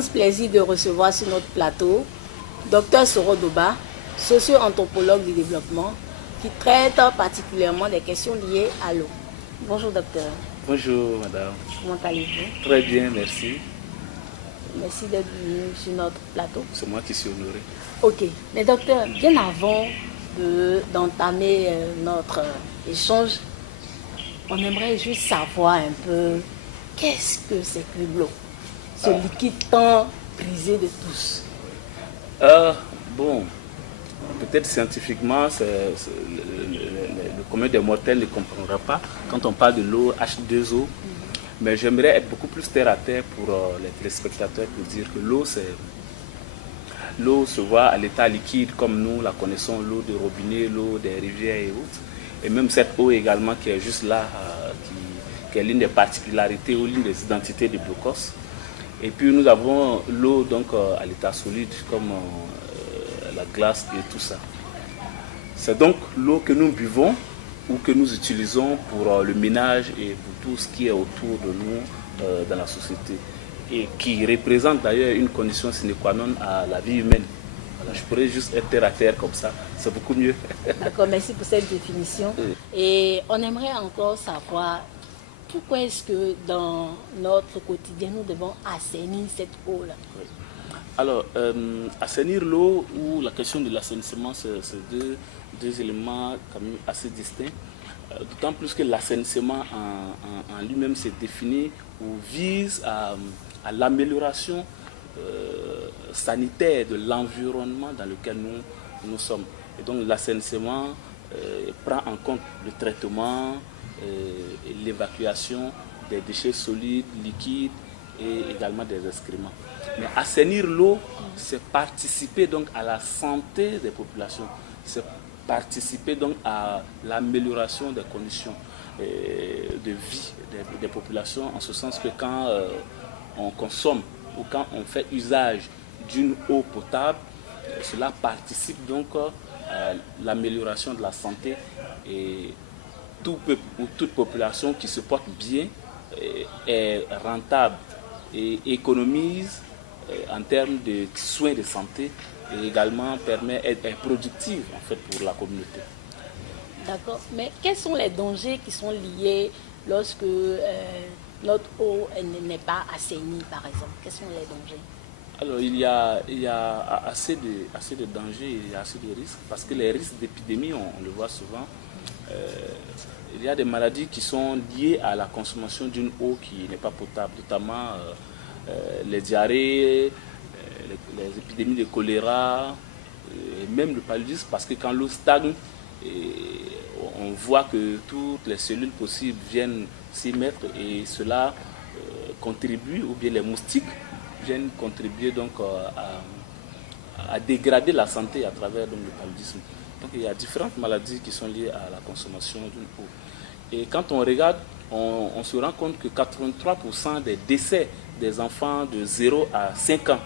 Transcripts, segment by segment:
immense plaisir de recevoir sur notre plateau Dr Soro Doba, socio-anthropologue du développement, qui traite particulièrement des questions liées à l'eau. Bonjour docteur. Bonjour madame. Comment allez-vous? Très bien, merci. Merci d'être venu sur notre plateau. C'est moi qui suis honoré. Ok, mais docteur, bien avant d'entamer notre échange, on aimerait juste savoir un peu qu'est-ce que c'est que l'eau, ce liquide tant prisé de tous. Bon, peut-être scientifiquement, le commun des mortels ne comprendra pas quand on parle de l'eau H2O, mais j'aimerais être beaucoup plus terre à terre pour les téléspectateurs pour dire que l'eau se voit à l'état liquide comme nous la connaissons, l'eau de robinet, l'eau des rivières et autres. Et même cette eau également qui est juste là, qui est l'une des particularités ou l'une des identités de Blocos. Et puis nous avons l'eau donc à l'état solide comme la glace et tout ça. C'est donc l'eau que nous buvons ou que nous utilisons pour le ménage et pour tout ce qui est autour de nous dans la société. Et qui représente d'ailleurs une condition sine qua non à la vie humaine. Voilà, je pourrais juste être terre à terre comme ça, c'est beaucoup mieux. D'accord, merci pour cette définition. Et on aimerait encore savoir pourquoi est-ce que dans notre quotidien, nous devons assainir cette eau-là. Oui. Alors, assainir l'eau ou la question de l'assainissement, c'est deux éléments quand même assez distincts. D'autant plus que l'assainissement en lui-même s'est défini ou vise à l'amélioration sanitaire de l'environnement dans lequel nous sommes. Et donc l'assainissement prend en compte le traitement et l'évacuation des déchets solides, liquides et également des excréments. Mais assainir l'eau, c'est participer donc à la santé des populations, c'est participer donc à l'amélioration des conditions de vie des populations, en ce sens que quand on consomme ou quand on fait usage d'une eau potable, cela participe donc à l'amélioration de la santé et tout peuple ou toute population qui se porte bien est rentable et économise en termes de soins de santé et également est productive en fait pour la communauté. D'accord, mais quels sont les dangers qui sont liés lorsque notre eau n'est pas assainie, par exemple? Quels sont les dangers? Alors, il y a assez de dangers, il y a assez de risques, parce que les risques d'épidémie, on le voit souvent, il y a des maladies qui sont liées à la consommation d'une eau qui n'est pas potable, notamment les diarrhées, les épidémies de choléra, et même le paludisme, parce que quand l'eau stagne, on voit que toutes les cellules possibles viennent s'y mettre et cela contribue, ou bien les moustiques viennent contribuer donc à dégrader la santé à travers donc, le paludisme. Donc il y a différentes maladies qui sont liées à la consommation d'une eau. Et quand on regarde, on se rend compte que 83% des décès des enfants de 0 à 5 ans,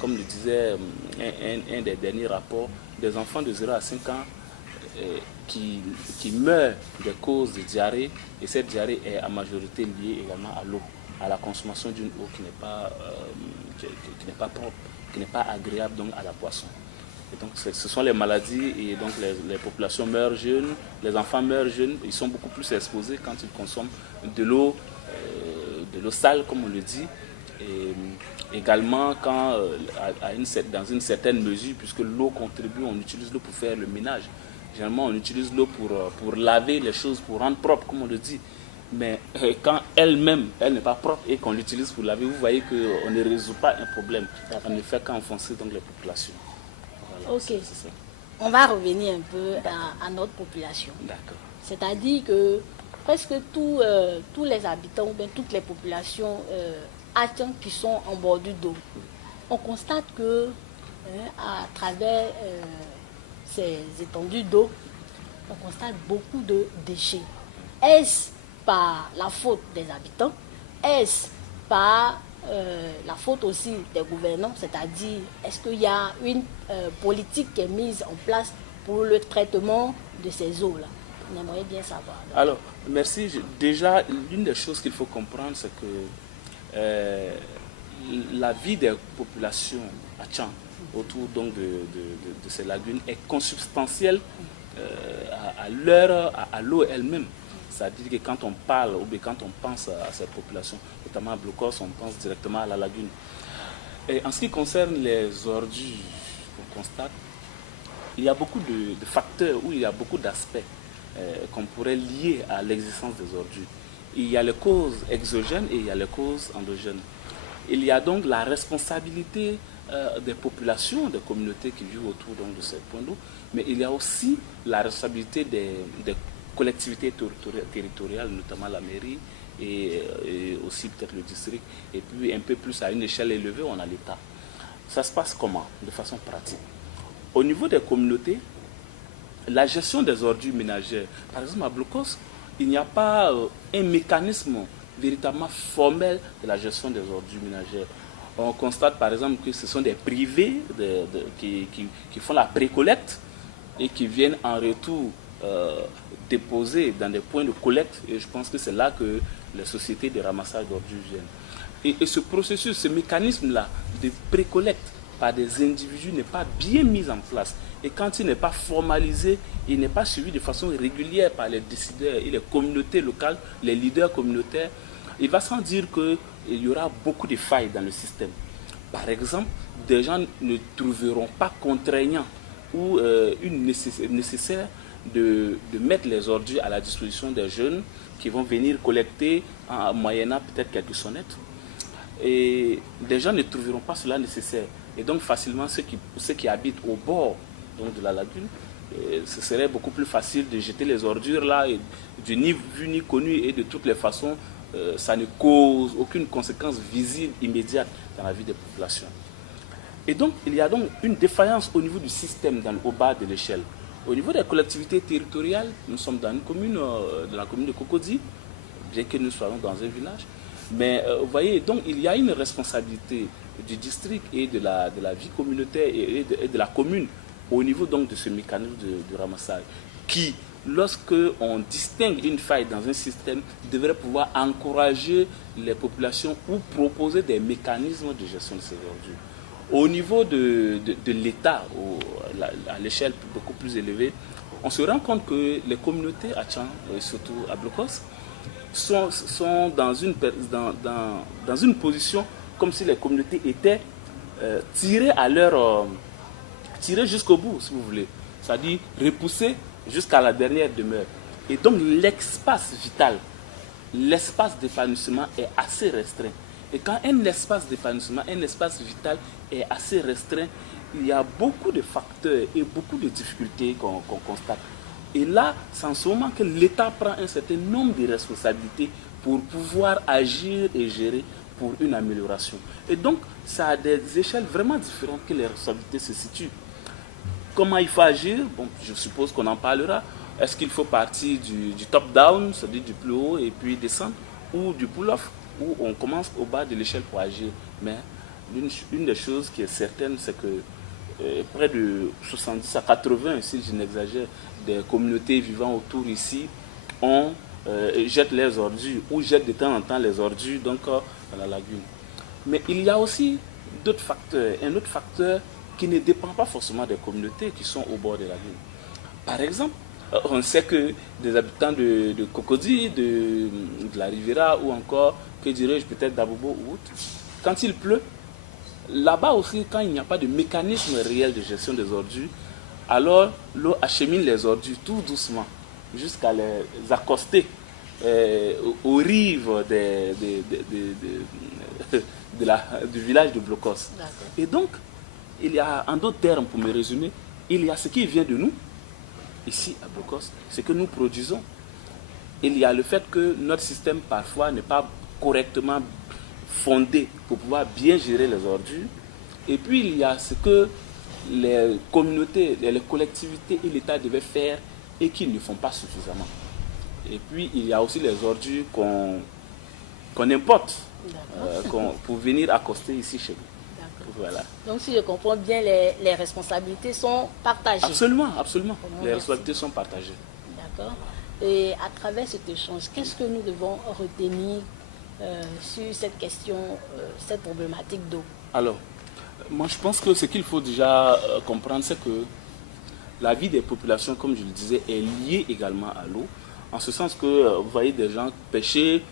comme le disait un des derniers rapports, des enfants de 0 à 5 ans qui meurent des causes de diarrhée, et cette diarrhée est à majorité liée également à l'eau, à la consommation d'une eau qui n'est pas propre, qui n'est pas agréable donc à la boisson. Et donc ce sont les maladies et donc les populations meurent jeunes, les enfants meurent jeunes, ils sont beaucoup plus exposés quand ils consomment de l'eau sale comme on le dit. Et également quand dans une certaine mesure, puisque l'eau contribue, on utilise l'eau pour faire le ménage. Généralement on utilise l'eau pour laver les choses, pour rendre propre comme on le dit. Mais quand elle-même, elle n'est pas propre et qu'on l'utilise pour laver, vous voyez qu'on ne résout pas un problème. On ne fait qu'enfoncer donc les populations. Voilà, ok, on va revenir un peu à notre population. D'accord. C'est-à-dire que presque tous les habitants ou bien toutes les populations qui sont en bordure d'eau, on constate que à travers ces étendues d'eau, on constate beaucoup de déchets. Est-ce par la faute des habitants? Est-ce par la faute aussi des gouvernants? C'est-à-dire, est-ce qu'il y a une politique qui est mise en place pour le traitement de ces eaux-là? On aimerait bien savoir. Alors, merci. Déjà, l'une des choses qu'il faut comprendre, c'est que la vie des populations à Tchang, autour donc de ces lagunes, est consubstantielle à l'eau elle-même. C'est-à-dire que quand on parle ou bien quand on pense à cette population, notamment à Blocos, on pense directement à la lagune. Et en ce qui concerne les ordures qu'on constate, il y a beaucoup de facteurs ou il y a beaucoup d'aspects qu'on pourrait lier à l'existence des ordures. Il y a les causes exogènes et il y a les causes endogènes. Il y a donc la responsabilité des populations, des communautés qui vivent autour donc, de ces points d'eau, mais il y a aussi la responsabilité des collectivités territoriales, notamment la mairie et aussi peut-être le district, et puis un peu plus à une échelle élevée, on a l'État. Ça se passe comment? De façon pratique. Au niveau des communautés, la gestion des ordures ménagères, par exemple à Blocos, il n'y a pas un mécanisme véritablement formel de la gestion des ordures ménagères. On constate par exemple que ce sont des privés qui font la précollecte et qui viennent en retour déposer dans des points de collecte, et je pense que c'est là que les sociétés de ramassage d'ordures viennent. Et ce processus, ce mécanisme-là de précollecte par des individus n'est pas bien mis en place. Et quand il n'est pas formalisé, il n'est pas suivi de façon régulière par les décideurs et les communautés locales, les leaders communautaires, il va sans dire qu'il y aura beaucoup de failles dans le système. Par exemple, des gens ne trouveront pas contraignant ou nécessaire de mettre les ordures à la disposition des jeunes qui vont venir collecter en moyennant peut-être quelques sonnettes. Et des gens ne trouveront pas cela nécessaire. Et donc facilement, ceux qui habitent au bord donc, de la lagune, ce serait beaucoup plus facile de jeter les ordures là, et du ni vu ni connu, et de toutes les façons, ça ne cause aucune conséquence visible, immédiate dans la vie des populations. Et donc, il y a donc une défaillance au niveau du système au bas de l'échelle. Au niveau des collectivités territoriales, nous sommes dans une commune, dans la commune de Cocody, bien que nous soyons dans un village. Mais vous voyez, donc il y a une responsabilité du district et de la vie communautaire et de la commune au niveau donc de ce mécanisme de ramassage qui, lorsque on distingue une faille dans un système, devrait pouvoir encourager les populations ou proposer des mécanismes de gestion de ces ordures. Au niveau de l'État, à l'échelle beaucoup plus élevée, on se rend compte que les communautés à Tchang, et surtout à Blocos, sont dans une position comme si les communautés étaient tirées jusqu'au bout, si vous voulez. C'est-à-dire repoussées jusqu'à la dernière demeure. Et donc l'espace vital, l'espace d'épanouissement est assez restreint. Et quand un espace d'épanouissement, un espace vital est assez restreint, il y a beaucoup de facteurs et beaucoup de difficultés qu'on constate. Et là, c'est en ce moment que l'État prend un certain nombre de responsabilités pour pouvoir agir et gérer pour une amélioration. Et donc, ça a des échelles vraiment différentes que les responsabilités se situent. Comment il faut agir? Bon, je suppose qu'on en parlera. Est-ce qu'il faut partir du top-down, c'est-à-dire du plus haut et puis descendre, ou du pull-off, où on commence au bas de l'échelle pour agir? Mais une des choses qui est certaine, c'est que près de 70 à 80, si je n'exagère, des communautés vivant autour ici jettent les ordures ou jettent de temps en temps les ordures donc, dans la lagune. Mais il y a aussi d'autres facteurs. Un autre facteur qui ne dépend pas forcément des communautés qui sont au bord de la lagune. Par exemple, on sait que des habitants de Cocody, de la Riviera ou encore, que dirais-je, peut-être d'Abobo ou autre, quand il pleut, là-bas aussi, quand il n'y a pas de mécanisme réel de gestion des ordures, alors l'eau achemine les ordures tout doucement jusqu'à les accoster aux rives du village de Blocos. Et donc, il y a, en d'autres termes, pour me résumer, il y a ce qui vient de nous, ici à Blocos, ce que nous produisons. Il y a le fait que notre système, parfois, n'est pas correctement fondé pour pouvoir bien gérer les ordures. Et puis, il y a ce que les communautés, les collectivités et l'État devaient faire et qu'ils ne font pas suffisamment. Et puis, il y a aussi les ordures qu'on importe pour venir accoster ici chez nous. Voilà. Donc, si je comprends bien, les responsabilités sont partagées. Absolument, absolument. Les responsabilités sont partagées. D'accord. Et à travers cet échange, qu'est-ce que nous devons retenir sur cette question, cette problématique d'eau? Alors, moi je pense que ce qu'il faut déjà comprendre, c'est que la vie des populations, comme je le disais, est liée également à l'eau. En ce sens que vous voyez des gens pêcher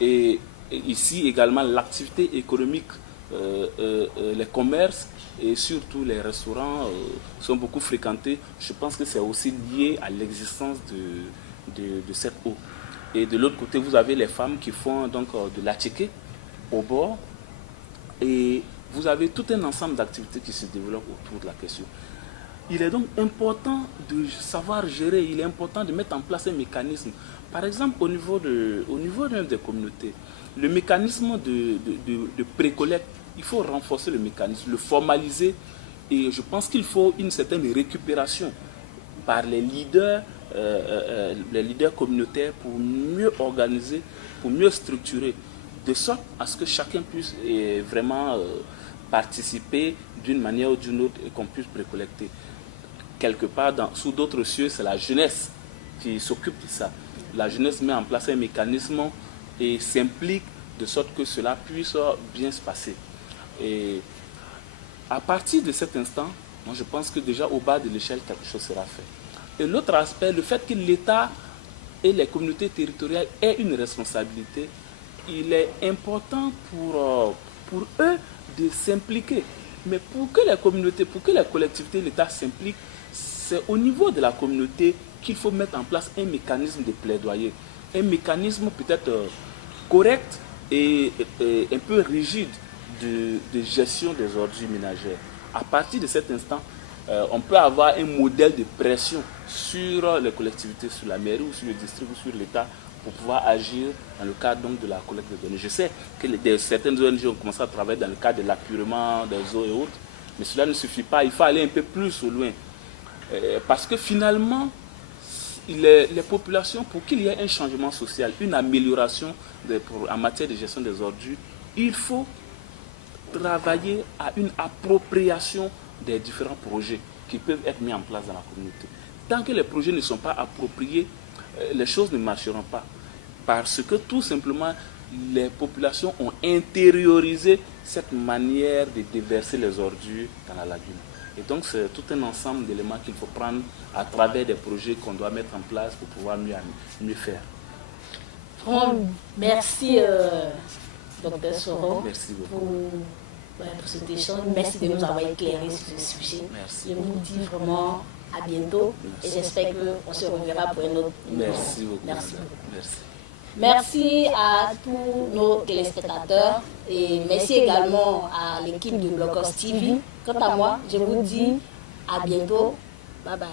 et ici également l'activité économique, les commerces et surtout les restaurants sont beaucoup fréquentés. Je pense que c'est aussi lié à l'existence de cette eau. Et de l'autre côté, vous avez les femmes qui font donc de l'attiqué au bord. Et vous avez tout un ensemble d'activités qui se développent autour de la question. Il est donc important de savoir gérer, il est important de mettre en place un mécanisme. Par exemple, au niveau même des communautés, le mécanisme de précollecte, il faut renforcer le mécanisme, le formaliser. Et je pense qu'il faut une certaine récupération par les leaders communautaires pour mieux organiser, pour mieux structurer, de sorte à ce que chacun puisse vraiment participer d'une manière ou d'une autre et qu'on puisse précollecter. Quelque part, sous d'autres cieux, c'est la jeunesse qui s'occupe de ça. La jeunesse met en place un mécanisme et s'implique de sorte que cela puisse bien se passer. Et à partir de cet instant, moi je pense que déjà au bas de l'échelle, quelque chose sera fait. Et l'autre aspect, le fait que l'État et les communautés territoriales aient une responsabilité, il est important pour eux de s'impliquer. Mais pour que les communautés, pour que les collectivités, l'État s'impliquent, c'est au niveau de la communauté qu'il faut mettre en place un mécanisme de plaidoyer. Un mécanisme peut-être correct et un peu rigide de gestion des ordures ménagères. À partir de cet instant, on peut avoir un modèle de pression sur les collectivités, sur la mairie ou sur le district ou sur l'État pour pouvoir agir dans le cadre donc, de la collecte de données. Je sais que certaines ONG ont commencé à travailler dans le cadre de l'appurement des eaux et autres, mais cela ne suffit pas, il faut aller un peu plus au loin. Parce que finalement, les populations, pour qu'il y ait un changement social, une amélioration en matière de gestion des ordures, il faut travailler à une appropriation des différents projets qui peuvent être mis en place dans la communauté. Tant que les projets ne sont pas appropriés, les choses ne marcheront pas. Parce que tout simplement, les populations ont intériorisé cette manière de déverser les ordures dans la lagune. Et donc, c'est tout un ensemble d'éléments qu'il faut prendre à travers des projets qu'on doit mettre en place pour pouvoir mieux faire. Merci, Dr Soro. Merci beaucoup. Pour cet échange. Merci de nous avoir éclairé sur ce sujet. Merci. Je vous dis vraiment à bientôt. Merci. Et j'espère qu'on se reverra pour un autre. Merci beaucoup. Merci beaucoup. Merci. Merci à tous nos téléspectateurs et merci également à l'équipe de Blocos TV. Quant à moi, je vous dis à bientôt. Bye bye.